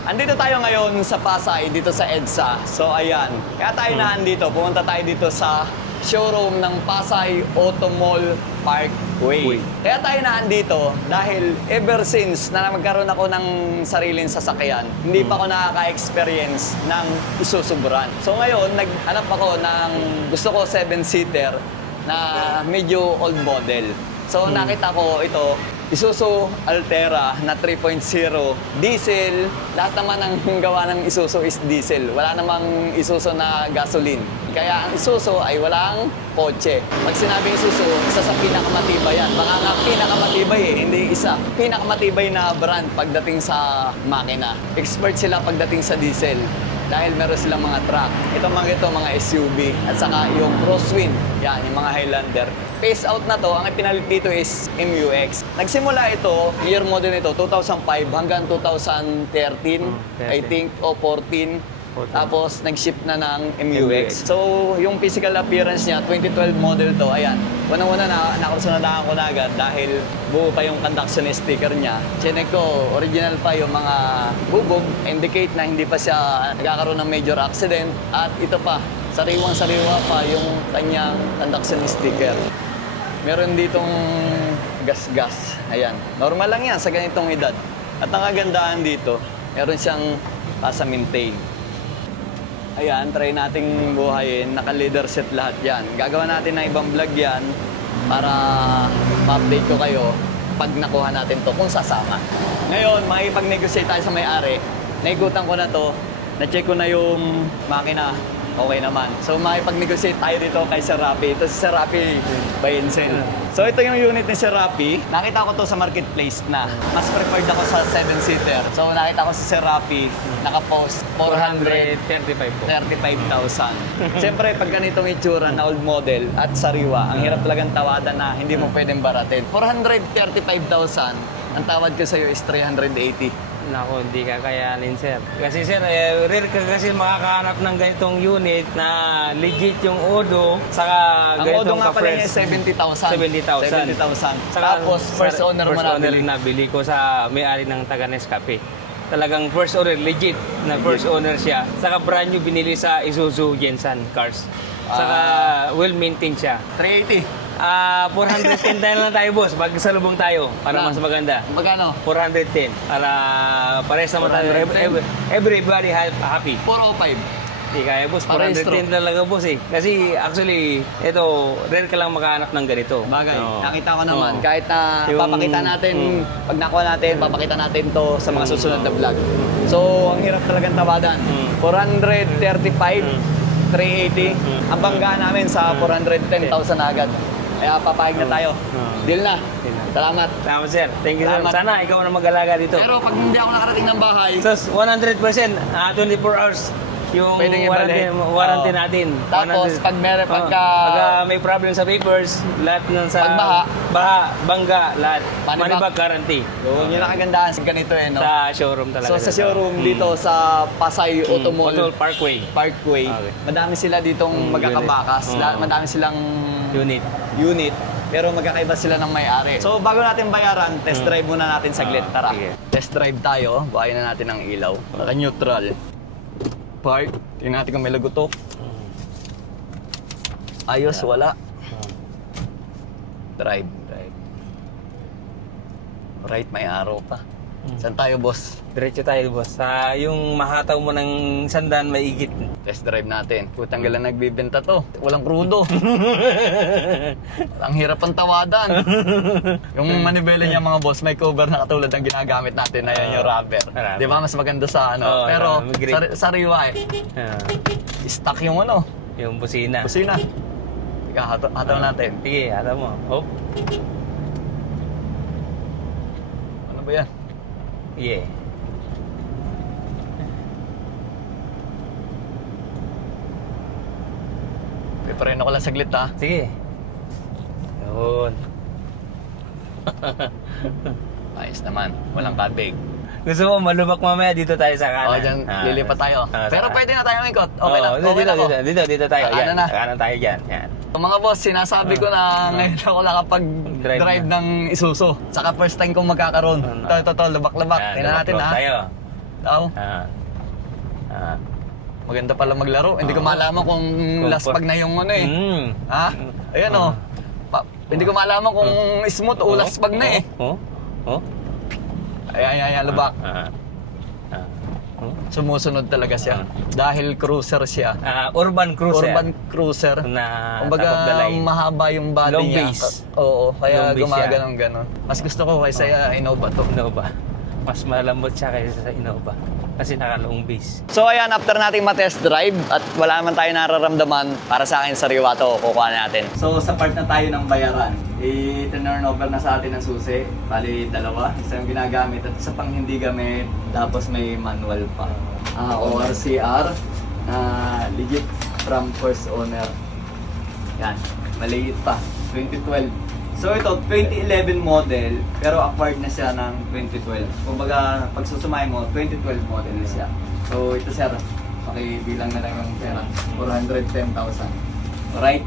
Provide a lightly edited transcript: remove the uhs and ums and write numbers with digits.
Andito tayo ngayon sa Pasay, dito sa EDSA. So ayan, kaya tayo naandito. Pumunta tayo dito sa showroom ng Pasay Auto Mall Parkway. Kaya tayo naandito dahil ever since na magkaroon ako ng sariling sasakyan, hindi pa ako nakaka-experience ng Isuzu brand. So ngayon, naghanap ako ng gusto ko 7-seater na medyo old model. So nakita ko ito, Isuzu Altera na 3.0 diesel. Lahat naman ng gawa ng Isuzu is diesel. Wala namang Isuzu na gasoline. Kaya ang Isuzu ay walang kotse. Pag sinabing Isuzu, isa sa pinakamatibay yan. Baka nga pinakamatibay hindi isa. Pinakamatibay na brand pagdating sa makina. Expert sila pagdating sa diesel. Dahil meron silang mga truck. Mga SUV. At saka yung crosswind. Yan, yung mga Highlander. Phase out na to, ang ipinalit dito is MUX. Nagsimula ito, year model nito, 2005 hanggang 2013, I think, o 14. Tapos, nag-ship na ng MUX. So, yung physical appearance niya, 2012 model to, ayan. Unang-una nakursunadahan ko na agad dahil buo pa yung conduction sticker niya. Chinek ko, original pa yung mga bubog, indicate na hindi pa siya nagkakaroon ng major accident. At ito pa, sariwang-sariwa pa yung kanyang conduction sticker. Meron ditong gas-gas. Ayan. Normal lang yan sa ganitong edad. At ang kagandahan dito, meron siyang pasa-maintain. Ayan, try nating buhayin. Naka-leather set lahat yan. Gagawa natin ng ibang vlog yan para ma-update ko kayo pag nakuha natin to kung sasama. Ngayon, makipag-negotiate tayo sa may-ari. Naigutan ko na to. Na-check ko na yung makina. Okay naman. So, makipag-negotiate tayo dito kay Sir Rapi. Ito si Sir Rapi, buy and sell. So, ito yung unit ni Sir Rapi. Nakita ko to sa marketplace na. Mas preferred ako sa 7-seater. So, nakita ko si Sir Rapi, naka-post 435,000. Siyempre, pag ganitong itsura na old model at sariwa, ang hirap talagang tawadan na hindi mo pwedeng baratin. 435,000, ang tawad ko sa'yo is 380. Nako, hindi kakayanin, sir. Kasi, sir, rare ka kasi makakahanap ng ganitong unit na legit yung Odo, saka Ang Odo ganitong nga pala niya ka-fresh. 70,000. 70,000. Tapos, first owner mo nabili. Nabili ko sa may-ari ng taga Nescafe. Talagang first owner, legit na first owner siya. Saka brand new binili sa Isuzu Gensan Cars. Saka well-maintained siya. 380. 410 lang tayo, boss. Magsalubong tayo para mas maganda. Magkano? 410 para pares naman tayo. Everybody happy. 405. Hindi kaya, boss. Parehistro. 410 talaga, boss eh. Kasi actually, ito, rare ka lang makahanap ng ganito. Bagay. Oo. Nakita ko naman. Oo. Kahit na Yung- papakita natin, pag nakuha natin, papakita natin to sa mga susunod na vlog. So, ang hirap talagang tawadan. 435, 380. Ang bangga namin sa 410,000 agad. Kaya papayag na tayo. Deal na. Salamat. Salamat, sir. Thank you, sir. Salamat. Sana ikaw na mag-alaga dito. Pero pag hindi ako nakarating ng bahay, So, 100%, 24 hours yung Pwedeng ibalik. warranty Oo. natin. Tapos, 100. pag meron, Oo. pagka may problem sa papers, lahat ng sa Pag baha. bangga, lahat. Money Money back. back guarantee. yun ang kagandahan sa ganito no? Sa showroom talaga. So sa showroom dito sa Pasay Auto Mall Auto Parkway. Parkway, Okay. madami sila ditong magkakabakas. Unit. Madami silang Unit. unit. Pero magkakaiba sila ng may-ari. So bago natin bayaran, test drive muna natin saglit. Tara. Sige. Test drive tayo. Buhayin na natin ang ilaw. Naka-neutral. Park. Tingnan natin kung may lagutok. Ayos, wala. Drive. Right, may araw pa. Saan tayo, boss? Diretso tayo, boss. Sa yung mahataw mo ng sandaan maigit. Test drive natin. Putang galang nagbibenta to. Walang krudo. Ang hirap ang tawadan. Yung manibela niya mga boss, may cover na katulad ng ginagamit natin na yan yung rubber. Rubber. Di ba? Mas maganda sa ano. Oo, Pero grip. sariwa eh. Ah, Stock yung ano. yung busina. Busina. Ika, hataw natin. Sige, alam mo. Hop. Ano ba yan? Yeah. Pipreno ko lang saglit ha. Sige. Yun. Ayos naman. Walang kabig. Gusto mo malubak mamaya dito tayo sa kanan. O, dyan, lilipat tayo. Pero sa- pwede na tayo umikot. Okay na. Okay na ako. Dito tayo. Kanan Yan. na. Kanan tayo dyan. Yan. So, mga boss, sinasabi ko na ngayon ako nakapag-drive ng Isuzu. Saka first time kong magkakaroon. Ito, lubak-lubak. Yan, Tingnan natin lubak-lubak ha. tayo. Aw, Ah. Ah. maganda pala maglaro. Hindi ko Oo. malaman kung laspag na yung ano eh. Mm. Ha? Ayan oh. Hindi ko malaman kung smooth o laspag na eh. Oh. Oh. Ayan, lubak. Ah. Ah. Oh. Sumusunod talaga siya. Dahil cruiser siya. Urban cruiser. Urban cruiser. Na Kumbaga, top of the line. mahaba yung body Long niya. base. Oo, kaya Long base gumaganon-ganon. Mas gusto ko kaysa Innova to. Innova. Mas malambot siya kaysa sa Innova. Kasi naka-long base. So ayan, after nating ma-test drive at wala naman tayo nararamdaman, para sa akin sariwa to, kukuha natin. So sa part na tayo ng bayaran, i-turn over na sa atin ang susi. Bali, dalawa. Isa yung ginagamit at isa pang hindi gamit. Tapos may manual pa. ORCR, legit from first owner. Yan, maliit pa. 2012. So ito, 2011 model, pero acquired na siya ng 2012. Kumbaga, pag susumay mo, 2012 model na siya. So ito sir, pakibilang na lang yung pera. 410,000. Alright?